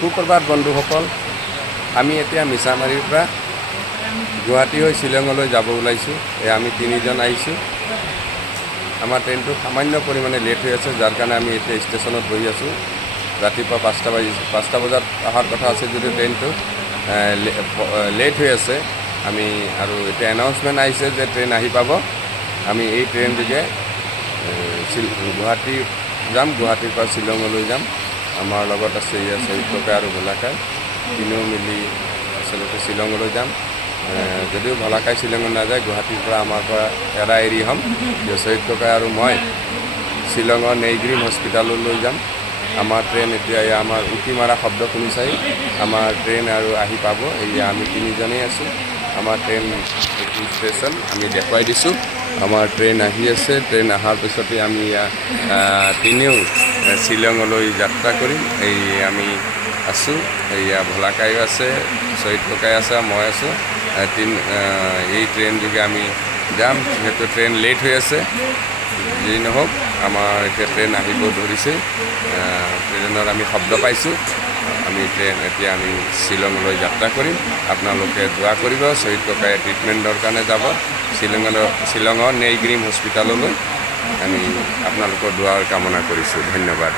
সুপ্ৰভাত বন্ধুসকল, আমি এতিয়া মিছামাৰীৰ পৰা গুৱাহাটী হৈ শ্বিলঙলৈ যাব ওলাইছোঁ। আমি তিনিজন আহিছোঁ। আমাৰ ট্ৰেইনটো সামান্য পৰিমাণে লেট হৈ আছে, যাৰ কাৰণে আমি এতিয়া ষ্টেচনত বহি আছোঁ। ৰাতিপুৱা 5টা বজাত অহাৰ কথা আছে যদিও ট্ৰেইনটো লেট হৈ আছে। আমি আৰু এতিয়া এনাউন্সমেণ্ট আহিছে যে ট্ৰেইন আহি পাব। আমি এই ট্ৰেইন যোগে গুৱাহাটী যাম, গুৱাহাটীৰ পৰা শ্বিলঙলৈ যাম। আমাৰ লগত আছে শহীদ ককাই আৰু ভোলাকাই, তিনিও মিলি আচলতে শ্বিলঙলৈ যাম। যদিও ভোলাকাই শ্বিলঙত নাযায়, গুৱাহাটীৰ পৰা আমাৰ পৰা এৰা এৰি হ'ম। শহীদ ককাই আৰু মই শ্বিলঙৰ নেইগ্ৰীম হস্পিটাললৈ যাম। আমাৰ ট্ৰেইন এতিয়া আমাৰ উকি মাৰা শব্দ শুনিছাই, আমাৰ ট্ৰেইন আৰু আহি পাব। এয়া আমি তিনিজনেই আছোঁ। আমাৰ ট্ৰেইন ষ্টেচন আমি দেখুৱাই দিছোঁ। আমাৰ ট্ৰেইন আহি আছে। ট্ৰেইন অহাৰ পিছতে আমি তিনিও শ্বিলঙলৈ যাত্ৰা কৰিম। এই আমি আছোঁ, এয়া ভোলাকাইও আছে, শহীদ ককাই আছে, মই আছোঁ। এই ট্ৰেইন যোগে আমি যাম। যিহেতু ট্ৰেইন লেট হৈ আছে, যি নহওক আমাৰ এতিয়া ট্ৰেইন আহিব ধৰিছে। ট্ৰেইনৰ আমি শব্দ পাইছোঁ। এতিয়া আমি শ্বিলঙলৈ যাত্ৰা কৰিম। আপোনালোকে দোৱা কৰিব। শহীদ ককাই ট্ৰিটমেণ্টৰ কাৰণে যাব শ্বিলঙৰ নেইগ্ৰীম হস্পিটাললৈ। আমি আপোনালোকৰ দোৱাৰ কামনা কৰিছোঁ। ধন্যবাদ।